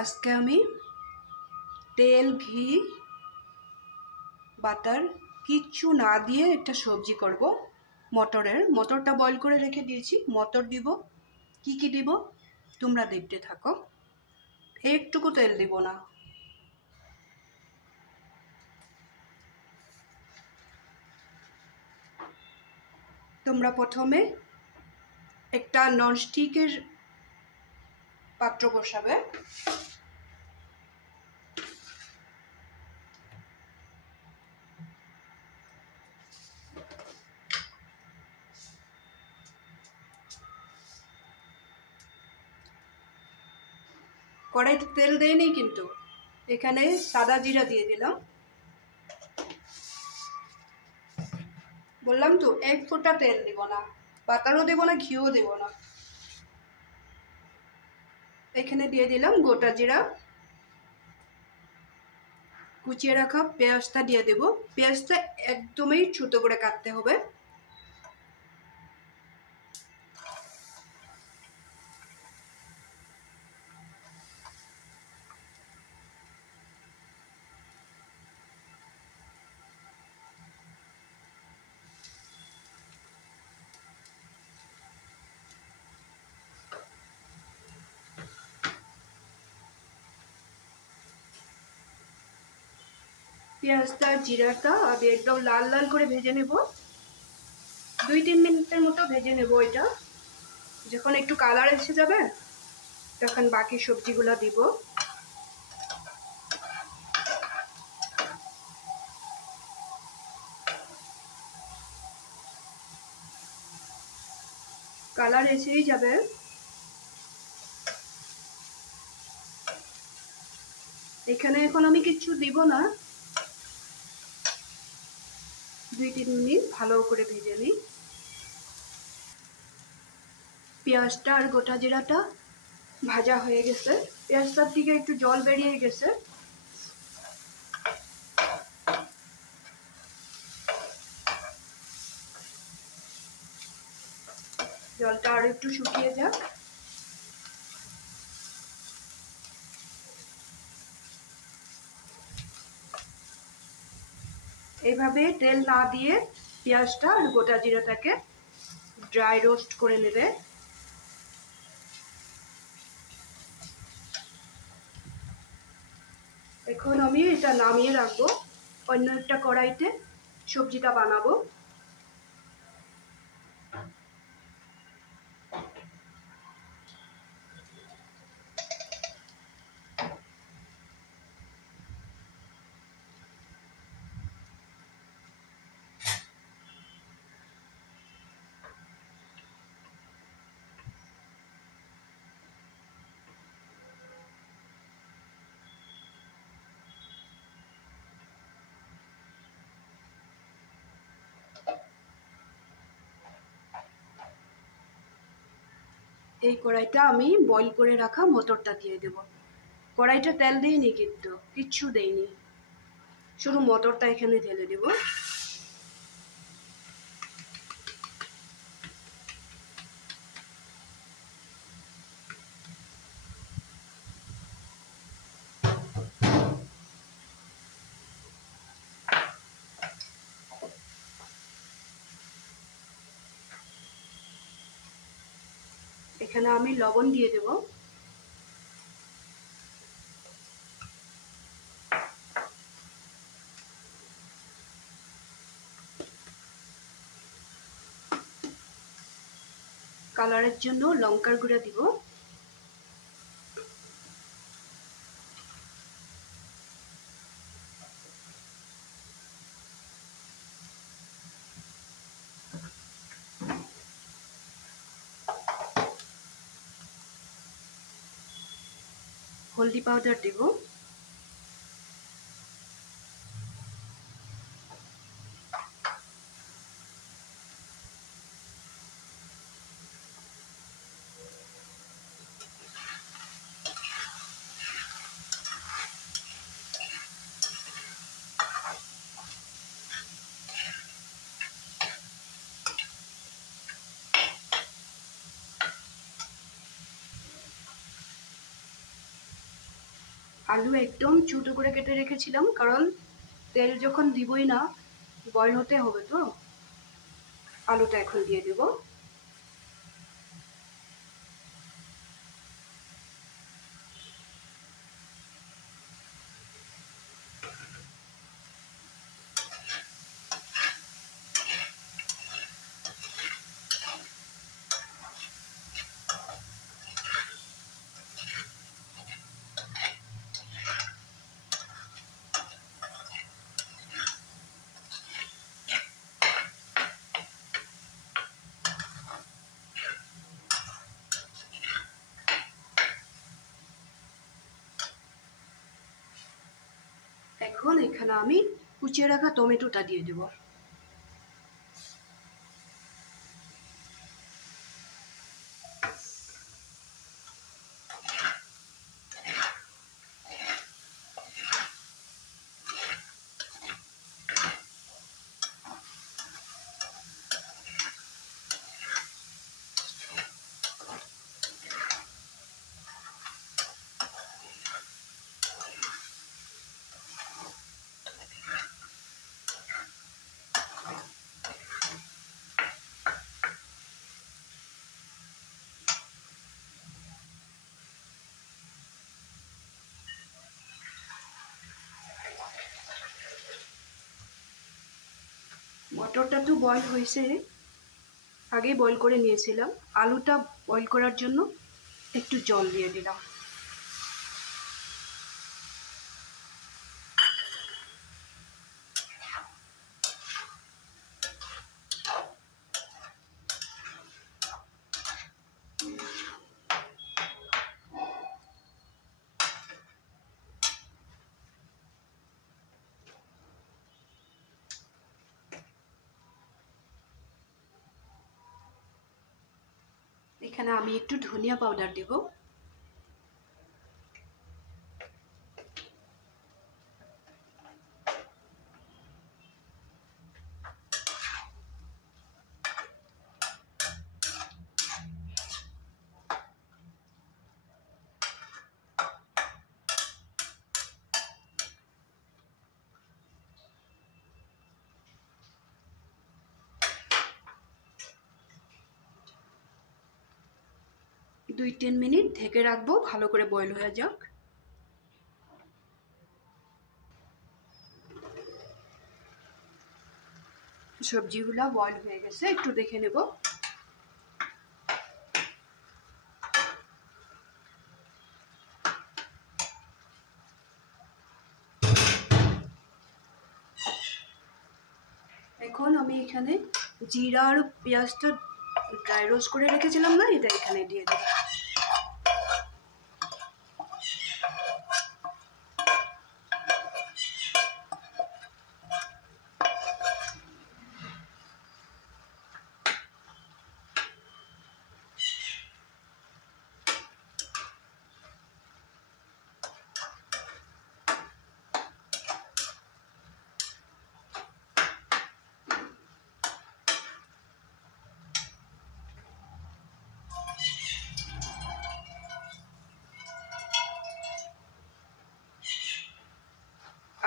আজকে আমি তেল ঘি বাটার কিচ্ছু না দিয়ে একটা সবজি করব মটরটা বয়েল করে রেখে দিয়েছি। মটর দিব, কি দিব তোমরা দেখতে থাকো। একটুকু তেল দিব না। তোমরা প্রথমে একটা ননস্টিকের পাত্র বসাবে। কড়াইতে তেল দেয়নি, কিন্তু এখানে সাদা জিরা দিয়ে দিলাম। বললাম তো এক ফোঁটা তেল দিব না, বাটারও দেব না, ঘিও দেব না। এখানে দিয়ে দিলাম গোটা জিরা। কুচিয়ে রাখা পেঁয়াজটা দিয়ে দেব। পেঁয়াজটা একদমই ছোট করে কাটতে হবে। পেঁয়াজটা জিরাটা আমি একদম লাল লাল করে ভেজে নেব। 2-3 মিনিটের মতো ভেজে নেব। এটা যখন একটু কালার এসে যাবে তখন বাকি সবজিগুলো দিব। কালার এসেই যাবে। এখানে এখন আমি কিছু দিব না, 2-3 মিনিট ভালো করে ভেজে নিই। পেঁয়াজটা আর গোটা জিরাটা ভাজা হয়ে গেছে। পেঁয়াজটার দিকে একটু জল বেরিয়ে গেছে। জলটা আর একটু শুকিয়ে যাক। এইভাবে তেল না দিয়ে পেঁয়াজটা আর গোটা জিরাটাকে ড্রাই রোস্ট করে নেবে। এখন আমি এটা নামিয়ে রাখবো। অন্য একটা কড়াইতে সবজিটা বানাবো। এই কড়াইটা আমি বয়েল করে রাখা মটরটা দিয়ে দেব। কড়াইটা তেল দিইনি, কিন্তু কিচ্ছু দেইনি, শুধু মটরটা এখানে ঢেলে দেব। এখানে আমি লবণ দিয়ে দেব। কালারের জন্য লঙ্কার গুঁড়া দিব। হলদি পাউডার দেব। আলু একদম ছোটো করে কেটে রেখেছিলাম, কারণ তেল যখন দিবই না বয়ল হতে হবে, তো আলুটা এখন দিয়ে দেব। এখন এখানে আমি কুচিয়ে রাখা টমেটোটা দিয়ে দেব। মটরটা তো বয়েল হয়েছে, আগেই বয়েল করে নিয়েছিলাম। আলুটা বয়েল করার জন্য একটু জল দিয়ে দিলাম। এখানে আমি একটু ধনিয়া পাউডার দেব। দুই 3 মিনিট ঢেকে রাখবো, ভালো করে বয়েল হয়ে যাক। সবজিগুলো বয়েল হয়ে গেছে, একটু দেখে নেব। এখন আমি এখানে জিরা আর পেঁয়াজটা ড্রাই রোস্ট করে রেখেছিলাম না, এটা এখানে দিয়ে দেব।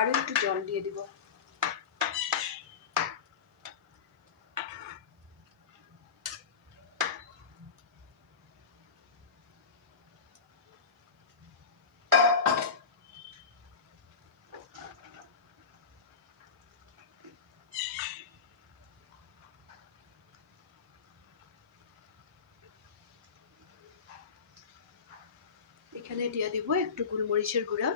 আরো একটু জল দিয়ে দিব। এখানে দিয়ে দিব একটু গোলমরিচের গুঁড়া,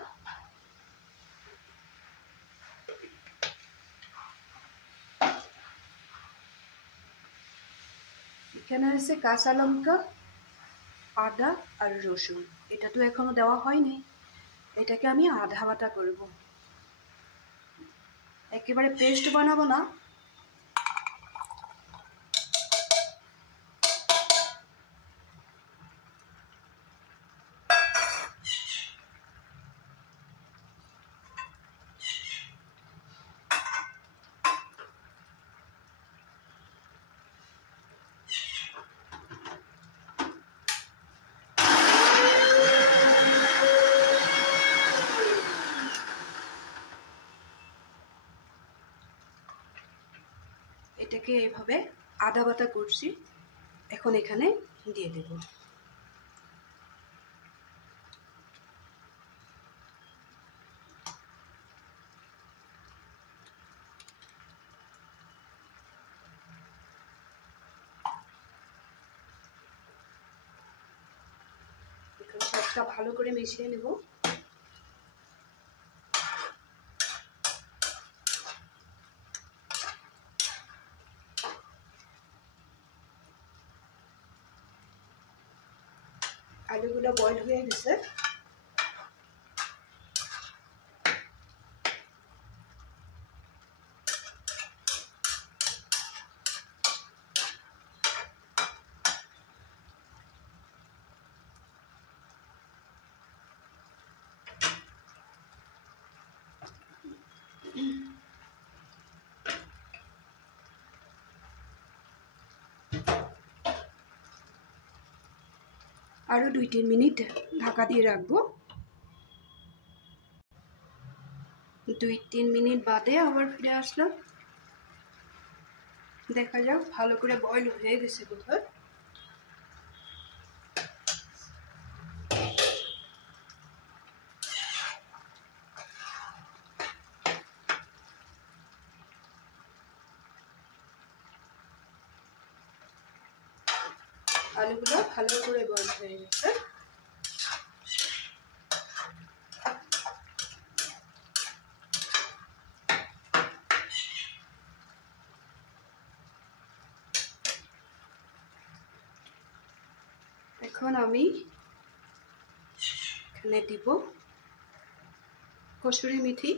এখানে আছে কাঁচা লঙ্কা, আদা আর রসুন। এটা তো এখনো দেওয়া হয়নি, এটাকে আমি আধা বাটা করব, একেবারে পেস্ট বানাবো না। থেকে এইভাবে আদা বাটা করছি, এখন এখানে দিয়ে দেব। এখন সবটা ভালো করে মিশিয়ে নেব। আলুগুলো বয়েল হয়ে গেছে। আরও 2-3 মিনিট ঢাকা দিয়ে রাখবো। 2-3 মিনিট বাদে আবার ফিরে আসলাম। দেখা যাক ভালো করে বয়েল হয়ে গেছে বোধহয়। আলুগুলো ভালো করে বয়েল হয়ে গেছে। এখন আমি এখানে দিব কসুরি মেথি,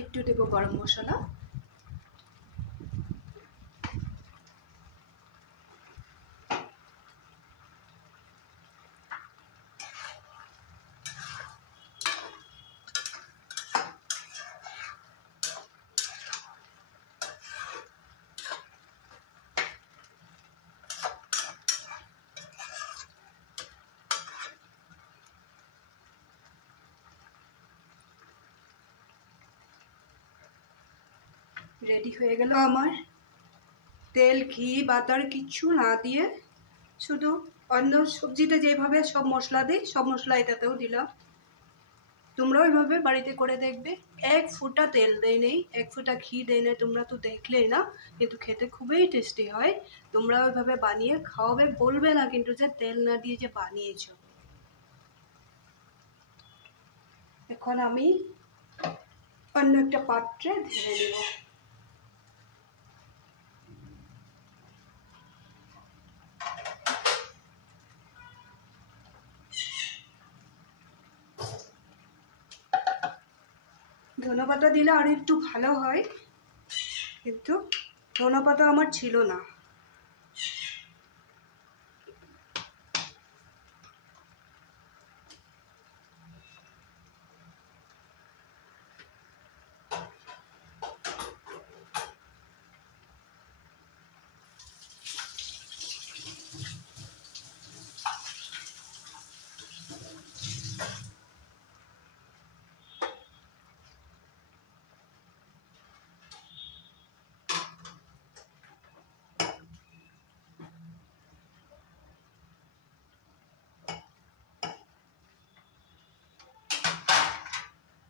একটু দেব গরম মশলা, রেডি হয়ে গেল আমার। তেল, ঘি, বাটার কিচ্ছু না দিয়ে শুধু অন্য সবজিতে যেভাবে সব মশলা দিই সব মশলা এটাতেও দিলাম। তোমরা ওইভাবে বাড়িতে করে দেখবে। 1 ফোঁটা তেল দেয় নেই, 1 ফোঁটা ঘি দেয় নেই, তোমরা তো দেখলেই না, কিন্তু খেতে খুবই টেস্টি হয়। তোমরা ওইভাবে বানিয়ে খাওয়াবে, বলবে না কিন্তু যে তেল না দিয়ে যে বানিয়েছো। এখন আমি অন্য একটা পাত্রে ঢেলে নেব। ধনেপাতা দিলে আর একটু ভালো হয়, কিন্তু ধনেপাতা আমার ছিল না।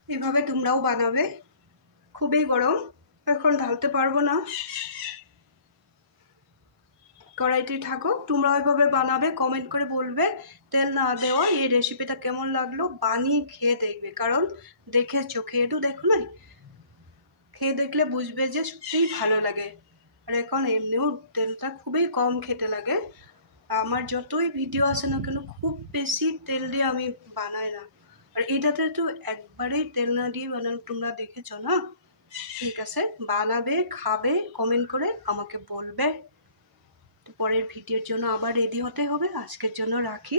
এভাবে তোমরাও বানাবে। খুবই গরম, এখন ঢালতে পারবো না। কড়াইতে থাকো, তোমরা ওইভাবে বানাবে, কমেন্ট করে বলবে তেল না দেওয়া এই রেসিপিটা কেমন লাগলো। বানিয়ে খেয়ে দেখবে, কারণ দেখেছো, খেয়ে তো দেখো না, খেয়ে দেখলে বুঝবে যে সত্যিই ভালো লাগে। আর এখন এমনিও তেলটা খুবই কম খেতে লাগে। আমার যতই ভিডিও আসে না কেন খুব বেশি তেল দিয়ে আমি বানাই না। আর এইটাতে তো একবারেই তেল না দিয়ে বানানো, তোমরা দেখেছো না। ঠিক আছে, বানাবে, খাবে, কমেন্ট করে আমাকে বলবে। তো পরের ভিডিওর জন্য আবার রেডি হতে হবে। আজকের জন্য রাখি।